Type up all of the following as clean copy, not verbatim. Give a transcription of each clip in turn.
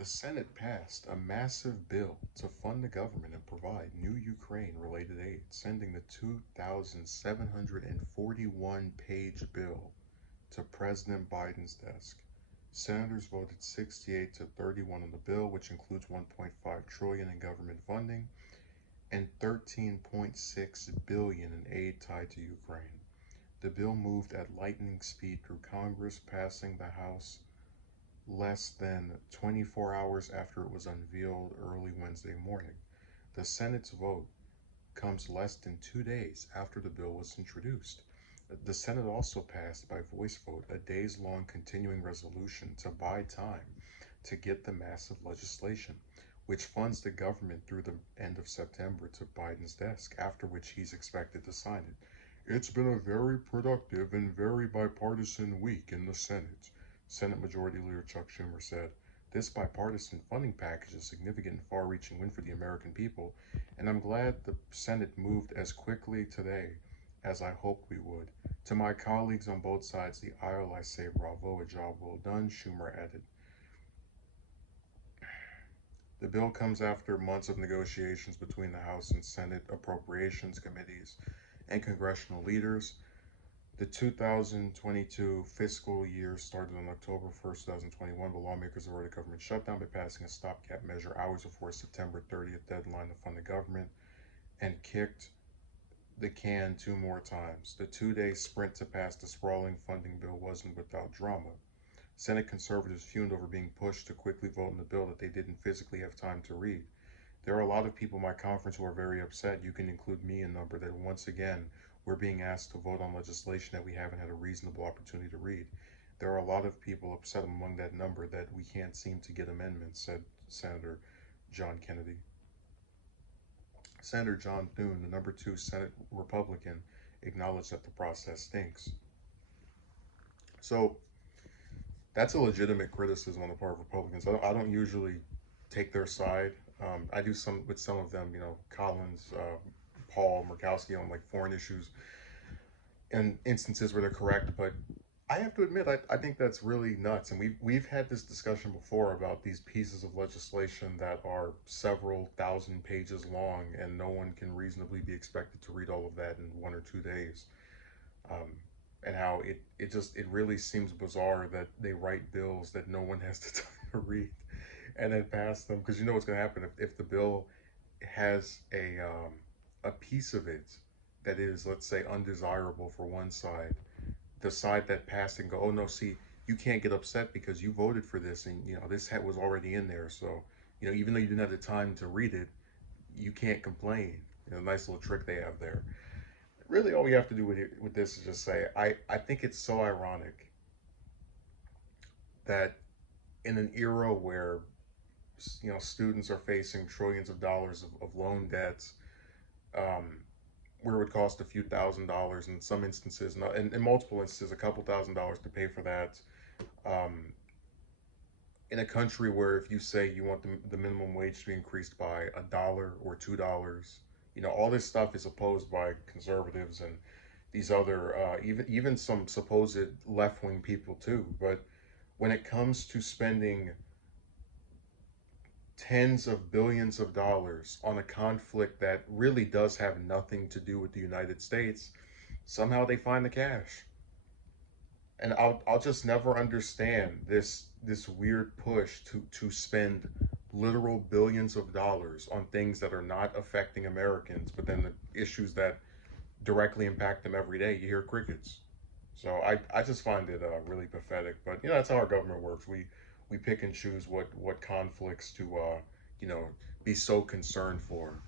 The Senate passed a massive bill to fund the government and provide new Ukraine related aid, sending the 2,741-page bill to President Biden's desk. Senators voted 68 to 31 on the bill, which includes 1.5 trillion in government funding and 13.6 billion in aid tied to Ukraine. The bill moved at lightning speed through Congress, passing the House less than 24 hours after it was unveiled early Wednesday morning. The Senate's vote comes less than 2 days after the bill was introduced. The Senate also passed by voice vote a days long continuing resolution to buy time to get the massive legislation, which funds the government through the end of September to Biden's desk, after which he's expected to sign it. It's been a very productive and very bipartisan week in the Senate, Senate Majority Leader Chuck Schumer said. This bipartisan funding package is a significant and far reaching win for the American people, and I'm glad the Senate moved as quickly today as I hoped we would. To my colleagues on both sides of the aisle, I say bravo, a job well done, Schumer added. The bill comes after months of negotiations between the House and Senate Appropriations Committees and congressional leaders. The 2022 fiscal year started on October 1st, 2021, but lawmakers avoided a government shutdown by passing a stopgap measure hours before September 30th deadline to fund the government and kicked the can two more times. The 2 day sprint to pass the sprawling funding bill wasn't without drama. Senate conservatives fumed over being pushed to quickly vote on the bill that they didn't physically have time to read. There are a lot of people in my conference who are very upset. You can include me in number, that once again we're being asked to vote on legislation that we haven't had a reasonable opportunity to read. There are a lot of people upset among that number that we can't seem to get amendments, said Senator John Kennedy. Senator John Thune, the number 2 Senate Republican, acknowledged that the process stinks. So that's a legitimate criticism on the part of Republicans. I don't usually take their side. I do some with some of them, Collins, Paul, Murkowski, on like foreign issues and instances where they're correct. But I have to admit, I think that's really nuts. And we've had this discussion before about these pieces of legislation that are several thousand pages long, and no one can reasonably be expected to read all of that in 1 or 2 days. Um, and how it really seems bizarre that they write bills that no one has the time to read and then pass them, because you know what's going to happen if the bill has a piece of it that is, let's say, undesirable for one side. The side that passed and go, oh no, see, you can't get upset because you voted for this, and this was already in there, so even though you didn't have the time to read it, you can't complain. Nice little trick they have there. Really, all we have to do with this is just say, I think it's so ironic that in an era where students are facing trillions of dollars of loan debts, um, where it would cost a few $1,000s in some instances, in multiple instances, a couple $1,000s to pay for that. Um, in a country where if you say you want the minimum wage to be increased by $1 or $2, all this stuff is opposed by conservatives and these other, even some supposed left wing people too. But when it comes to spending tens of billions of dollars on a conflict that really does have nothing to do with the United States, somehow they find the cash. And I'll just never understand this weird push to spend literal billions of dollars on things that are not affecting Americans, but then the issues that directly impact them every day, you hear crickets. So I just find it really pathetic. But that's how our government works. We pick and choose what conflicts to be so concerned for.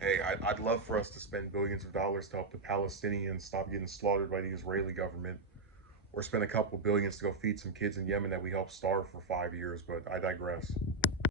Hey, I'd love for us to spend billions of dollars to help the Palestinians stop getting slaughtered by the Israeli government, or spend a couple billions to go feed some kids in Yemen that we helped starve for 5 years. But I digress.